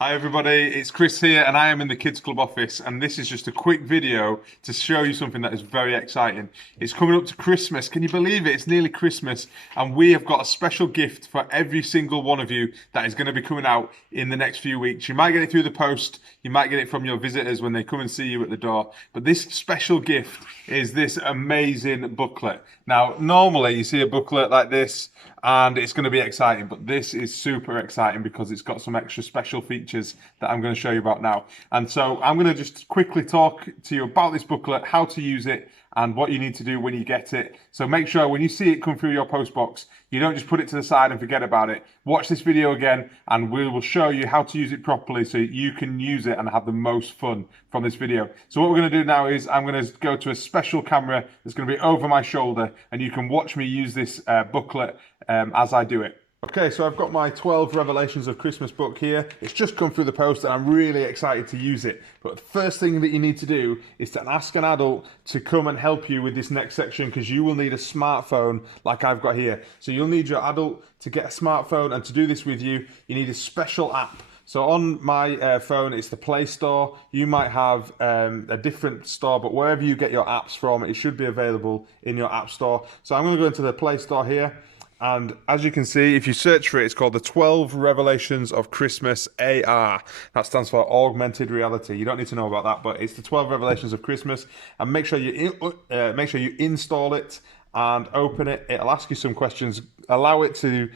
Hi everybody, it's Chris here and I am in the Kidz Klub office, and this is just a quick video to show you something that is very exciting. It's coming up to Christmas. Can you believe it? It's nearly Christmas and we have got a special gift for every single one of you that is going to be coming out in the next few weeks. You might get it through the post, you might get it from your visitors when they come and see you at the door, but this special gift is this amazing booklet. Now, normally you see a booklet like this and it's going to be exciting, but this is super exciting because it's got some extra special features that I'm going to show you about now. And so I'm going to just quickly talk to you about this booklet, how to use it, and what you need to do when you get it. So make sure when you see it come through your post box, you don't just put it to the side and forget about it. Watch this video again and we will show you how to use it properly so you can use it and have the most fun from this video. So what we're going to do now is I'm going to go to a special camera that's going to be over my shoulder and you can watch me use this booklet as I do it. Okay, so I've got my 12 Revelations of Christmas book here. It's just come through the post and I'm really excited to use it. But the first thing that you need to do is to ask an adult to come and help you with this next section, because you will need a smartphone like I've got here. So you'll need your adult to get a smartphone, and to do this with you, you need a special app. So on my phone, it's the Play Store. You might have a different store, but wherever you get your apps from, it should be available in your app store. So I'm going to go into the Play Store here. And as you can see, if you search for it, it's called the 12 Revelations of Christmas AR. That stands for Augmented Reality. You don't need to know about that, but it's the 12 Revelations of Christmas. And make sure you install it and open it. It'll ask you some questions. Allow it to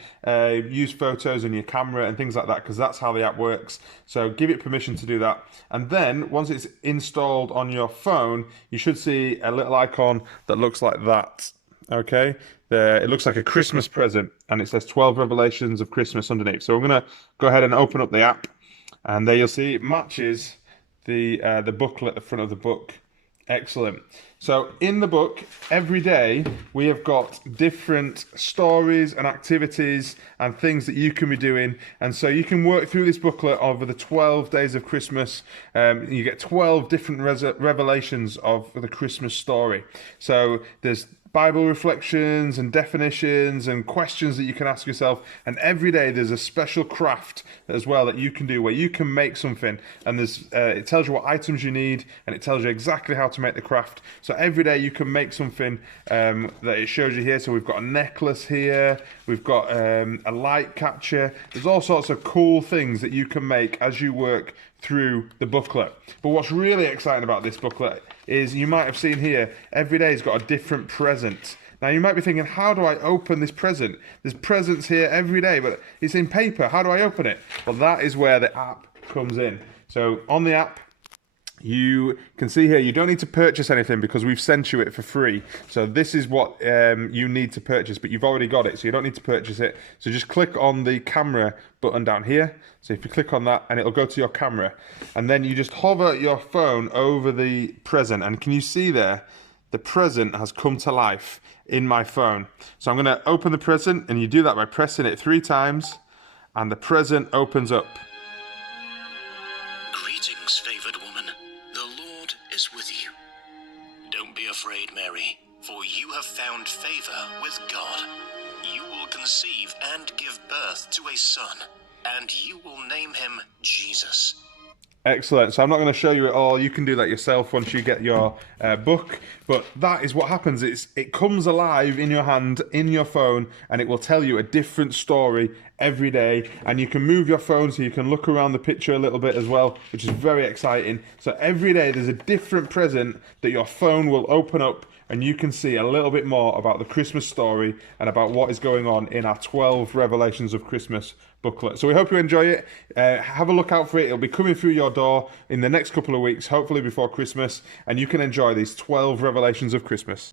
use photos on your camera and things like that, because that's how the app works. So give it permission to do that. And then once it's installed on your phone, you should see a little icon that looks like that. Okay, it looks like a Christmas present, and it says 12 Revelations of Christmas underneath. So I'm going to go ahead and open up the app, and there you'll see it matches the booklet at the front of the book. Excellent. So in the book, every day we have got different stories and activities and things that you can be doing. And so you can work through this booklet over the 12 days of Christmas. You get 12 different revelations of the Christmas story. So there's Bible reflections and definitions and questions that you can ask yourself, and every day there's a special craft as well that you can do where you can make something, and there's it tells you what items you need and it tells you exactly how to make the craft. So every day you can make something that it shows you here. So we've got a necklace here, we've got a light catcher. There's all sorts of cool things that you can make as you work through the booklet. But what's really exciting about this booklet is, you might have seen here, every day's got a different present. Now you might be thinking, how do I open this present? There's presents here every day, but it's in paper. How do I open it? Well, that is where the app comes in. So on the app, you can see here, you don't need to purchase anything because we've sent you it for free. So this is what you need to purchase, but you've already got it, so you don't need to purchase it. So just click on the camera button down here. So if you click on that, and it'll go to your camera, and then you just hover your phone over the present, and can you see there, the present has come to life in my phone. So I'm going to open the present, and you do that by pressing it 3 times, and the present opens up. Greetings, favored woman. The Lord is with you. Don't be afraid, Mary, for you have found favor with God. You will conceive and give birth to a son, and you will name him Jesus. Excellent. So I'm not going to show you it all. You can do that yourself once you get your book. But that is what happens. It comes alive in your hand, in your phone, and it will tell you a different story every day. And you can move your phone so you can look around the picture a little bit as well, which is very exciting. So every day there's a different present that your phone will open up, and you can see a little bit more about the Christmas story and about what is going on in our 12 Revelations of Christmas booklet. So we hope you enjoy it. Have a look out for it. It'll be coming through your door in the next couple of weeks, hopefully before Christmas, and you can enjoy these 12 Revelations of Christmas.